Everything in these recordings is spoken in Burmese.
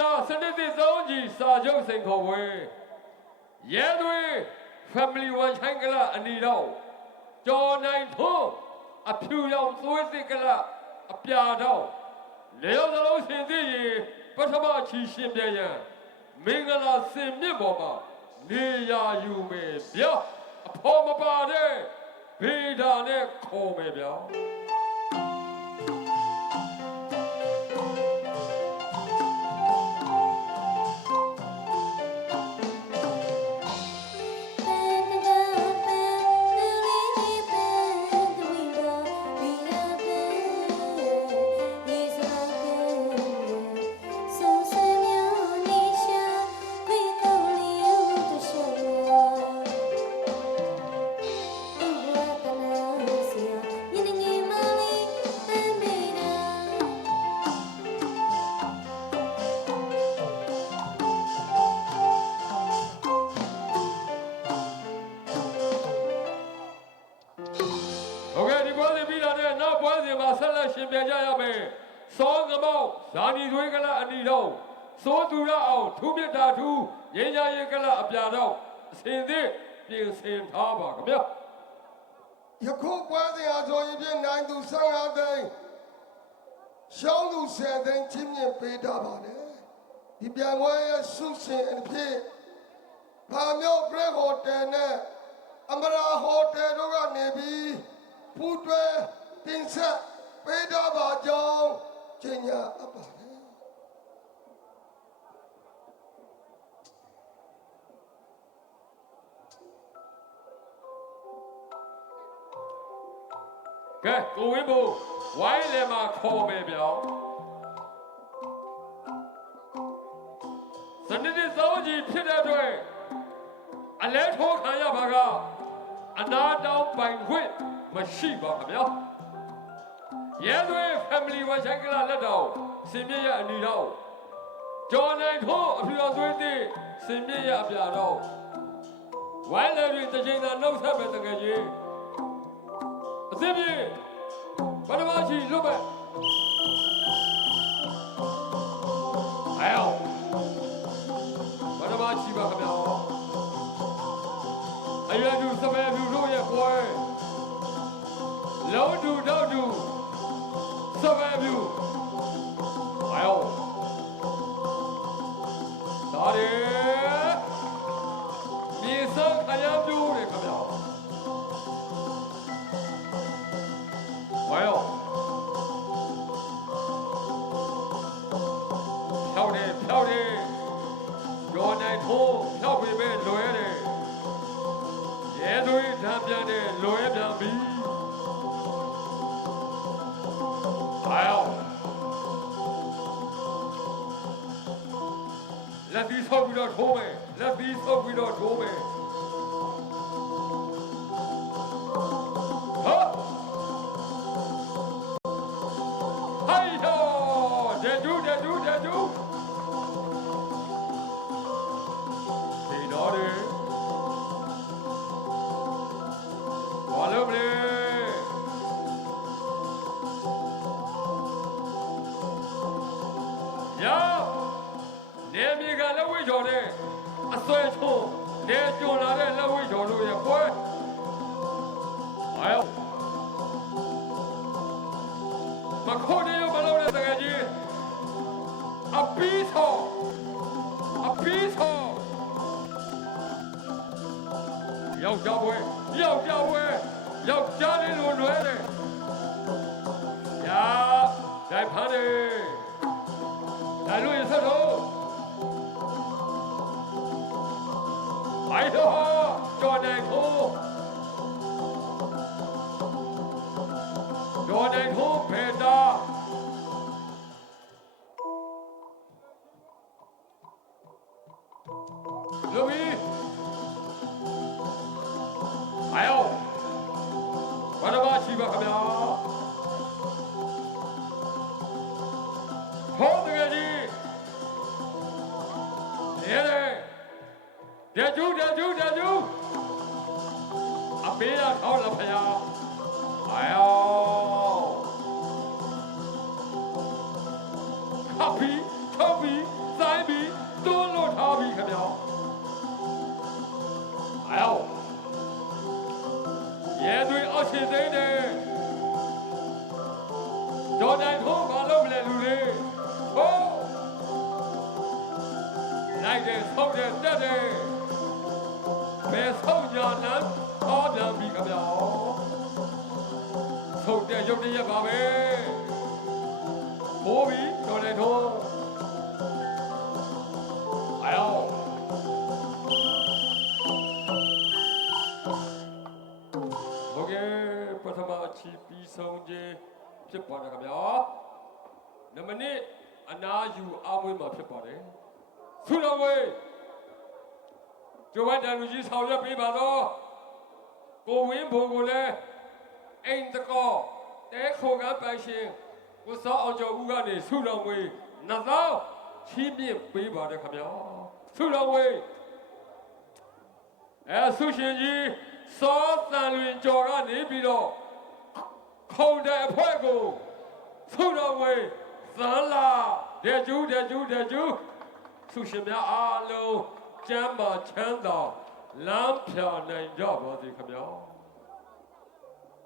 ထုံးနမနေနာစနစ်သစ်သုံးကြီးစာချုပ်စိန်ခေါ်ပွဲရဲသွေး family one ချိုင်းကလအနီတော့ကျော်နိုင်ထုံးအဖြူရောင်သွေးသစ်ကလအပြာတော့လေယောက်စလုံးစင်သိရင်ပထမချီရှင်ပြရန်မင်္ဂလာစင်မြင့်ပေါ်မှာနေရာယူမယ်ဗျာအဖော်မပါတဲ့ဘေးဒါနဲ့ခေါ်မယ်ဗျာ အစင်သစ်ပြင်ဆင်ထားပါခင်ဗျာယခုပွဲစဉ်အားဆိုရင်ဖြင့်နိုင်သူ15သိန်းရှောင်းသူ10သိန်းချင်းမြင့်ပေးထားပါတယ်ဒီပြန်ပွဲရဲ့ဆုရှင်အဖြစ်ဗာမျိုးဂရက်ဟိုတယ်နဲ့အမရာဟိုတယ်တို့ကနေပြီးဖူးတွဲတင်ဆက်ပေးထားပါကြောင်းကြေညာအပ်ပါ ကဲကိုဝင်းဘူဝိုင်းလေမှာခေါ်မယ်ဗျာ။စနစ်သစ်စောကြီးဖြစ်တဲ့အတွက်အလဲထိုးခံရပါကအနာတောင်းပိုင်ခွင့်မရှိပါခင်ဗျာ။ရဲသွေး family ဝချိုက်ကလာလက်တော်စင်မြင့်ရအနီတော့ကျော်နိုင်ထိုးအဖြူတော်သွေးသည်စင်မြင့်ရအပြာတော့ဝိုင်းလေပြီးတစ်ချိန်သာနှုတ်ဆက်ပဲတကယ်ကြီး အသစ်ပြေဘာတမရှိလွတ်ပဲအဲအောင်ဘာတမရှိပါခင်ဗျာအရွယ်သူစပယ်သူတို့ရဲ့ပွဲ လက်ပြီးဆောက်ပြီးတော့ထိုးမယ်လက်ပြီးဆောက်ပြီးတော့ထိုးမယ် ယောက်ျားပွဲယောက်ျားပွဲယောက်ျားလေးလိုလွဲတယ်ညာဒိုင်ဖားတယ် ရှင်သိန်းတယ်ဒေါ်နိုင်ထိုးဘာလုပ်မလဲလူလေးဟိုးလိုက်တယ်ဆောက်တယ်တက်တယ်ဘယ်ဆောက်ညာလမ်းဟောပြန်ပြီခင်ဗျာဆောက်တဲ့ရုပ်တရက်ပါပဲဘိုးပြီဒေါ်နိုင်ထိုး ဆုံးခြင်းဖြစ်ပါတယ်ခင်ဗျာနမနစ်အနာယူအမွေးမှာဖြစ်ပါတယ်သုတော်ဝေကျိုးဝတ်တန်လူကြီးဆောင်ရွက်ပေးပါတော့ကိုဝင်းဘုံကိုလည်းအိမ်တကောတဲခိုကပိုင်ရှင်ကိုစောအောင်ကျော်ဦးကနေသုတော်ဝေနှစ်သောင်းချီးမြှင့်ပေးပါတယ်ခင်ဗျာသုတော်ဝေအဲဆုရှင်ကြီးစောတန်လွင်ကျော်ကနေပြီးတော့ ခုံတဲ့အဖွဲကိုဆုတော်ဝေသံလာတဲ့ကျူးတဲ့ကျူးတဲ့ကျူးဆုရှင်များအားလုံးကျမ်းမာချမ်းသာလမ်းဖြာနိုင်ကြပါစေခင်ဗျာ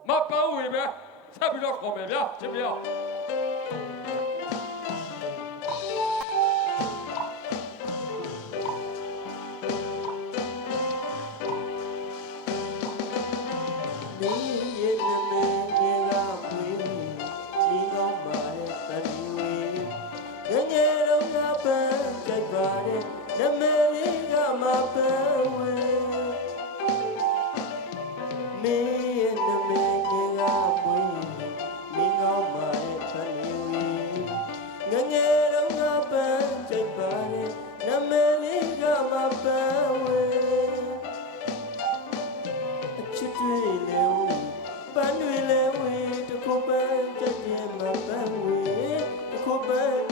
မပန်းဝေပဲဆက်ပြီးတော့ခေါ်မယ်ဗျာရှင်ဗျာ မေရိကမှာပဲဝဲမင်းရဲ့နမေကြီးကပွင့်မင်းကောင်းပါရဲ့ချမ်းလေးဝီငငယ်တော့ငါပန်းချိတ်ပါရဲ့နမေရိကမှာပဲဝဲအချစ်တွေလဲဝီပန်းတွေလဲဝီတခုပန်းကြက်ပြဲမှာပန်းဝီတခုပန်း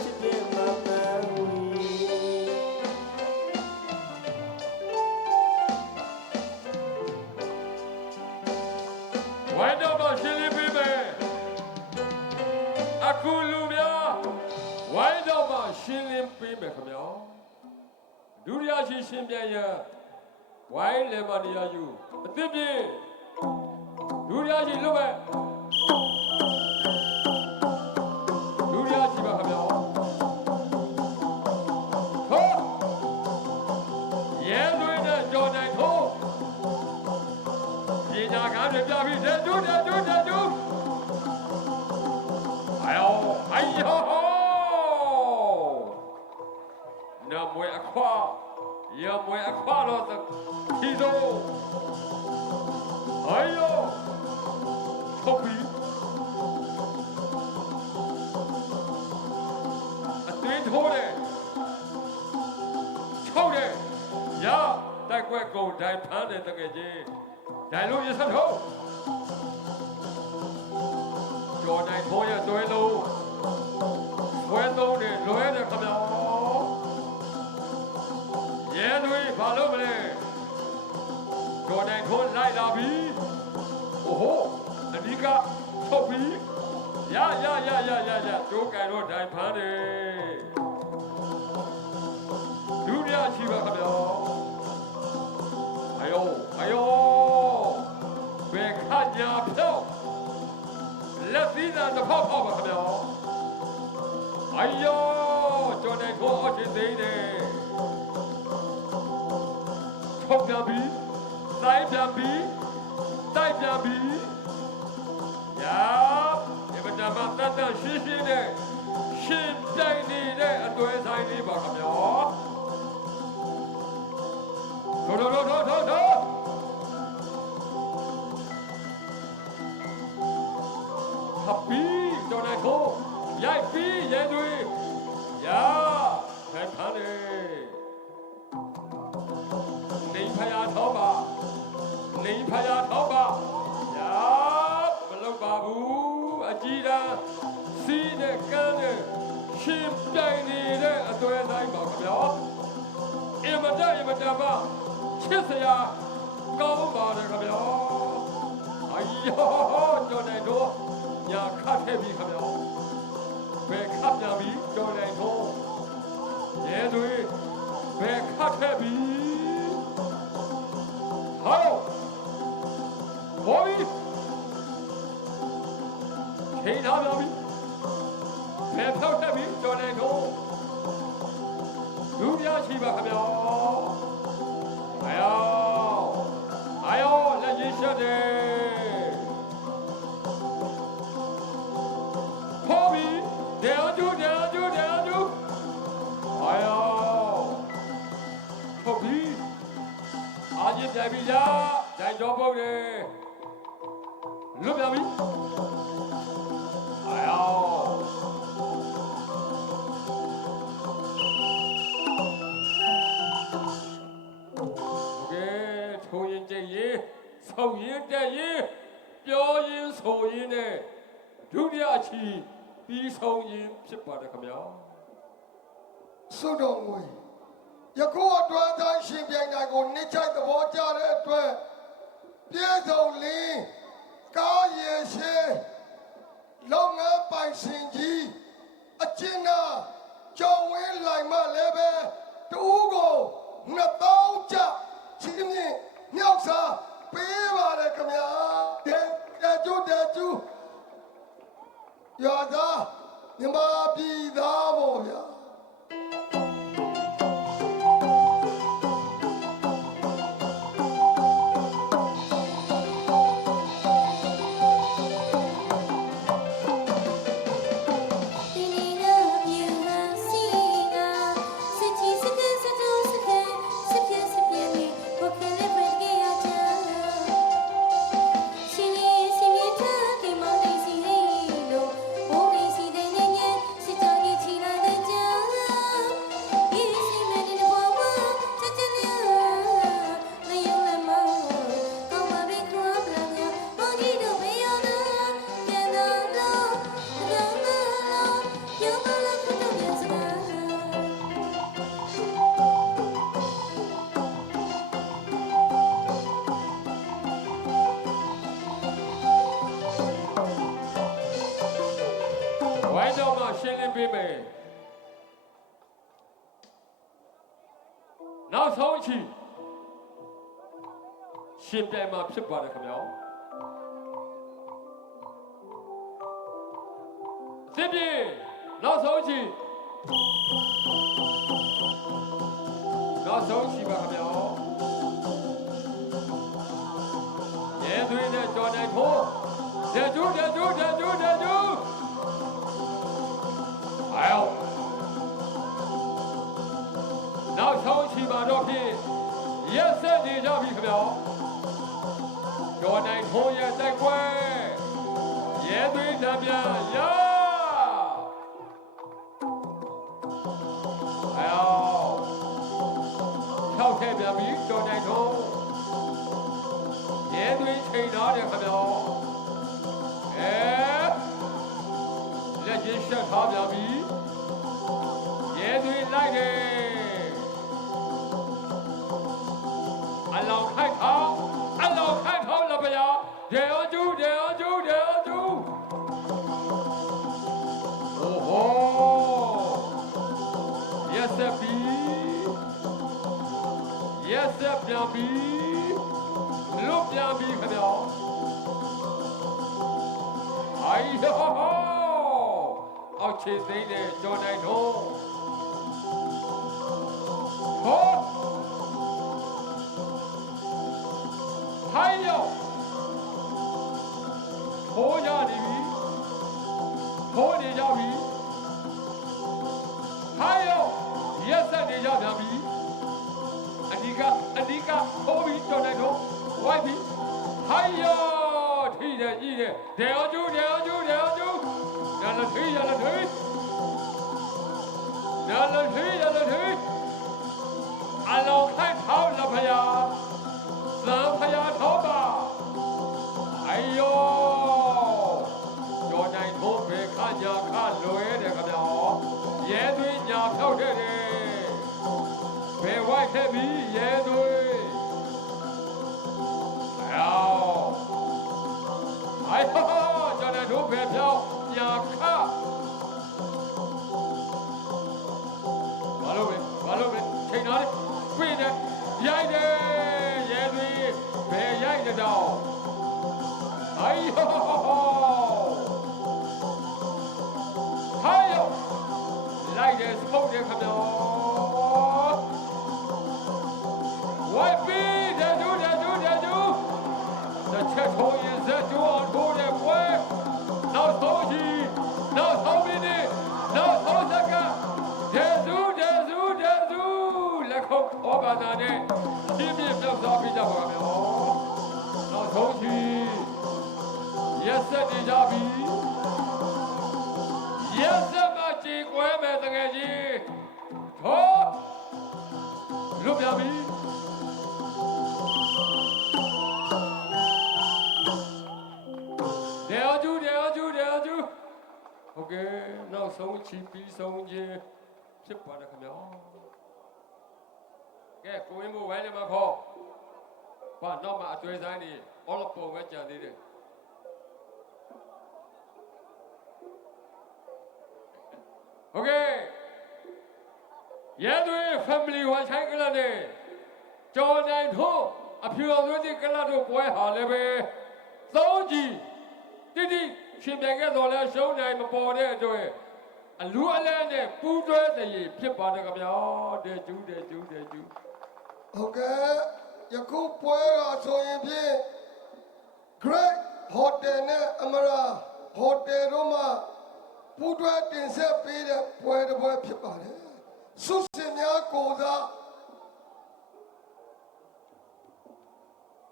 ဒုတိယရှိရှင်းပြန်ရန်ဝိုင်းလေမနီယာယူအသစ်ပြေဒုတိယရှိလွတ်မဲ့ဒုတိယရှိပါခင်ဗျာဟောရဲသွေးနဲ့ကြော်နိုင်ထိုးပညာကားတွေပြပြီးတဲ့ကျူးတဲ့ကျူးတဲ့ နမွေအခွာရမွေအခွာလို့ဒီတော့အယောထုတ်ပြီးအသွေးထိုးတယ်ချုပ်တယ်ရတိုက်ွက်ကုန်တိုင်ဖမ်းတယ် လိုက်လာပြီ။အိုဟိုအဓိကထုတ်ပြီ။ရရရရရရဒုက္ကံတော့ဒိုင်ဖမ်းတယ်။ဒုတိယရှိပါခင်ဗျာ။အယောအယောဘယ်ခါညာဖြောက်လက်သီးသာတစ်ဖောက်ပေါက်ပါခင်ဗျာ။အယောကျွန်တော်ခေါ်ချင်သေးတယ်။ထုတ်ကြပြီ။ တိုင်းပြန်ပြီ။တိုင်းပြန်ပြီ။ညာဒီမတမတတ်တရှင်းရှင်းနဲ့ရှင်းပြိုင်နေတဲ့အတွေ့အဆိုင်လေးပါခင်ဗျာ။ထိုးထိုးထိုးထိုးထိုးထိုးဟပ်ပီတော်နေထိုးရိုက်ပြီးရဲတွေ 七百里的对联毛格苗，一毛钱一毛钱吧，七十元够毛这个苗。哎呀，叫来多，呀卡车米这个苗，卖卡车米叫来多，耶对，卖卡车米，好，好，其他苗米。 လက်ထောက်တက်ပြီးကျော်နေကုန်လူပြရှိပါခင်ဗျာအာယောအာယောလက်ရင်းရှက်တယ်ပေါ်ပြီးတဲ့အကျူတဲ့အကျူတဲ့အကျူအာယောပေါ်ပြီးအာကြီးပြိုင်ပြီးလားဒိုင်တော်ပုတ်တယ်လွတ်ပြပြီ ချီပြီးဆုံးရင်ဖြစ်ပါတယ်ခင်ဗျာစွတ်တော်မူယခုအတွန်းတိုင်းရှင်ပြိုင်တိုင်းကိုနှိမ့်ချိုက်သဘောကျတဲ့အတွက်ပြည့်စုံလင်းကားရည်ရှိလုပ်ငန်းပိုင်ရှင်ကြီးအကျဉ်းနာကျော်ဝင်းလိုက်မှလည်းပဲတူးကိုနှစ်ပေါင်းချချင်းမြင့်မြောက်စားပေးပါတယ်ခင်ဗျာတဲ့တဲ့ကျူတဲ့ကျူ ရွာသားမြမပြည်သားပေါ့ဗျာ ရှင်းလင်းပေးမယ်နောက်ဆုံးအချီရှင်ပြိုင်မှာဖြစ်ပါတယ်ခင်ဗျာအသစ်ပြေနောက်ဆုံးအချီနောက်ဆုံးအချီပါခင်ဗျာရဲသွေးနဲ့ကြော်နိုင်ဖို့တဲ့ကျူးတဲ့ကျူးတဲ့ကျူးတဲ့ 超七八照片，夜 vào trong kia, 乖，也对这边呀。哎 ra vị hợp đồng. Cho 表。哎，人 không 也对来的 လောင်းခိုက်ထောင်းအလောင်းခိုက်ထောင်းလပယာဒေယောကျူးဒေယောကျူးဒေယောကျူးအိုဟိုရက်ဆက်ပြီရက်ဆက်ပြန်ပြီလွတ်ပြန်ပြီခင်ဗျာအိုင်ဟိုဟိုအောက်ခြေသိမ်းတဲ့ကျော်နိုင်တော့ဟော ဟိုင်းယောခိုးကြနေပြီခိုးနေကြပြီဟိုင်းယောရက်ဆက်နေကြပြန်ပြီအဓိကအဓိကခိုးပြီးတော်တယ်တော့ဝိုက်ပြီဟိုင်းယောထိတယ်ကြီးတယ်ဒေယောကျူးဒေယောကျူးဒေယောကျူးရလထွေးရလထွေး ခလွယ်တယ်ခင်ဗျာရဲသွေးညာဖြောက်တဲ့တယ်ဘယ်ဝိုက်ခဲ့ပြီရဲသွေးအော်အိုင်ဟောကျော်နိုင်ထုံးဘယ်ဖြောက်ညာခဘာလို့ပဲဘာလို့ပဲချိန်သားလေးပြင်းတယ်ရိုက်တယ်ရဲသွေးဘယ်ရိုက်တဲ့တော့အိုင်ဟော တယ်စပုတ်တယ်ခင်ဗျာဝိုက်ပီတဲ့ဒူတဲ့ဒူတဲ့ဒူတစ်ချက်ထိုးရင်ဇက်ကျိုးအောင်ထိုးတယ်ပွဲနောက်ဆုံးကြီးနောက်ဆုံးမိနစ်နောက်ဆုံးစက္ကန့်ဒေဇူဒေဇူဒေဇူလက်ခုပ်ဩဘာသာနဲ့ပြင်းပြင်းပြောက်သွားပြီးကြပါမယ်ဟောနောက်ဆုံးကြီးရက်ဆက်နေကြပြီ လွတ်ပြပြီဒေအကျူဒေအကျူဒေအကျူဟုတ်ကဲ့နောက်ဆုံးချီပြီးဆုံးခြင်းဖြစ်ပါတယ်ခင်ဗျာကဲကိုင်းမို့ဝိုင်းနေမှာခေါ်ဘာနောက်မှအတွေ့ဆိုင်နေအော်လပုံပဲကြံသေးတယ် โอเค ရဲသွေး family ဝန်ဆိုင်ကလနဲ့ကျော်နိုင်ထို့အဖြူတော်သွေးဒီကလတို့ပွဲဟာလည်းပဲသုံးကြီးတိတိရှင်ပြန်ခဲ့တော်လဲရှုံးနိုင်မပေါ်တဲ့အတွက်အလူအလဲနဲ့ပူးတွဲတည်ဖြစ်ပါတယ်ခင်ဗျာတဲ့ကျူးတဲ့ကျူးတဲ့ကျူးဟုတ်ကဲ့ယခုပွဲကဆိုရင်ဖြင့် Great Hotel နဲ့အမရာ Hotel တို့မှပူးတွဲတင်ဆက်ပေးတဲ့ပွဲတစ်ပွဲဖြစ်ပါတယ် ဆုရှင်များကိုစား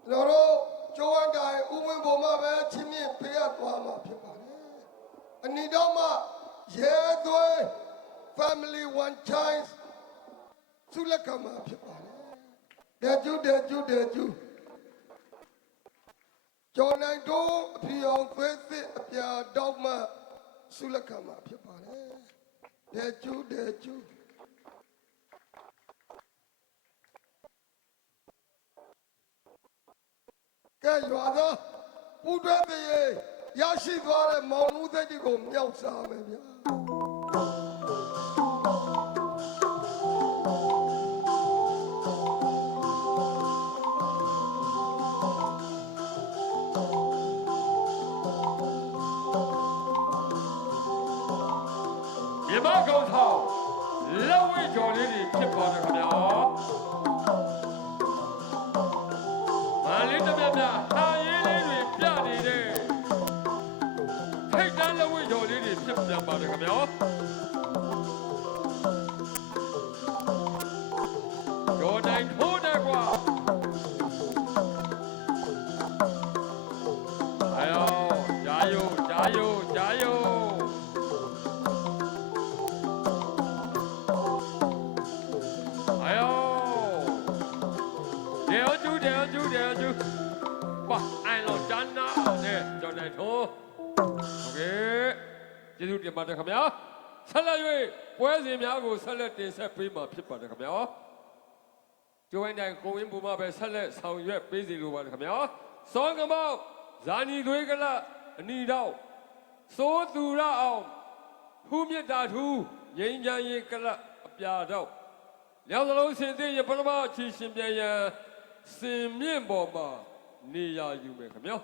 ကျွန်တော်တို့ကျိုးဝမ်းတိုင်းဥဝင်ပေါ်မှာပဲချင်းမြင့်ပေးရသွားမှာဖြစ်ပါတယ်အနီတော့မှရဲသွေး family one child ဆုလက်ကမှာဖြစ်ပါတယ်တဲ့ကျူတဲ့ကျူတဲ့ကျူကျော်နိုင်တို့အဖြေအောင်သွေးစစ်အပြာတော့မှဆုလက်ကမှာဖြစ်ပါတယ်တဲ့ကျူတဲ့ကျူ ကဲရွာသားပူတွဲတရေရရှိသွားတဲ့မောင်လူသက်ကြီးကိုမြောက်စားမယ်ဗျာမြမကုံထောင်လက်ဝဲကျော်လေးတွေဖြစ်ပါတယ်ခင်ဗျာမ လေးတမက်များဟာရေးလေးတွေပြနေတဲ့ထိတ်တန်းလက်ဝဲကျော်လေးတွေဖြစ်ပြန်ပါတယ်ခင်ဗျာကျော်နိုင်ထိုးတယ်ကွာအယောဂျာယိုဂျာယိုဂျာယို တယ်အကျူတယ်အကျူတယ်အကျူပါအိုင်လောတန်းနာအောင်နဲ့ကြော်တယ်ထိုးโอเคကျေးဇူးတင်ပါတယ်ခင်ဗျာဆက်လက်၍ပွဲစဉ်များကိုဆက်လက်တင်ဆက်ပေးမှာဖြစ်ပါတယ်ခင်ဗျာကျိုးဝိုင်းတိုင်းကိုဝင်းဘူမပဲဆက်လက်ဆောင်ရွက်ပေးစီလိုပါတယ်ခင်ဗျာစောကမောက်ဇာနီသွေးကလအနီတော့စိုးသူရအောင်ဟူမြတ်တာထူငိမ့်ချမ်းရေးကလအပြာတော့လျောက်စလုံးစင်သိရပရမချီရှင်ပြန်ရန် စင်မြင့်ပေါ်မှာနေရယူမယ်ခင်ဗျာ